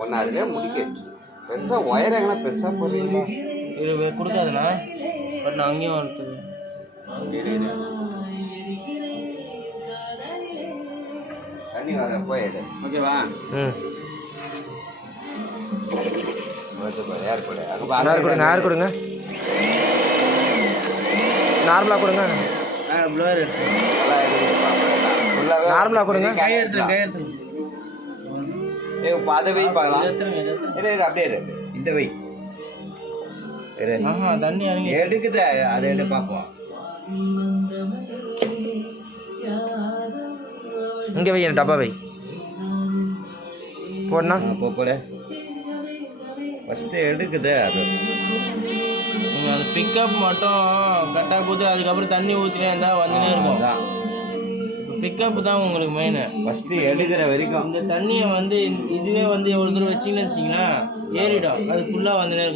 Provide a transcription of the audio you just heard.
ஒன்று அதுலேயே முடிக்க பெருசாக ஒயர் எங்கன்னா பெருசாக போடுறீங்களா? இது கொடுக்காதுண்ணா. பட் நான் அங்கேயும் வந்துட்டு தண்ணி வர போயிடு. ஓகேவா? யார் கூட கொடுங்க, யார் கொடுங்க, நார்மலாக கொடுங்க, நார்மலாக கொடுங்க. அதை வை பார்க்கலாம். அப்படியே இந்த வை தண்ணி எடுக்குது. அதை எடுத்து பார்ப்போம். இங்கே வை, டப்பா வை போடனா போட ஃபஸ்ட்டு எடுக்குது. அது அது பிக்கப் மட்டும் கரெக்டாக போகுது. அதுக்கப்புறம் தண்ணி ஊற்றினே இருந்தால் வந்துனே இருக்கும். பிக்கப் தான் உங்களுக்கு மெயின். ஃபஸ்ட்டு எடுக்கிற வரைக்கும் இந்த தண்ணியை வந்து இதுவே வந்து எவ்வளோ தூரம் வச்சிங்கன்னு வச்சிங்கன்னா ஏறிடும். அது ஃபுல்லாக வந்துனே இருக்கும்.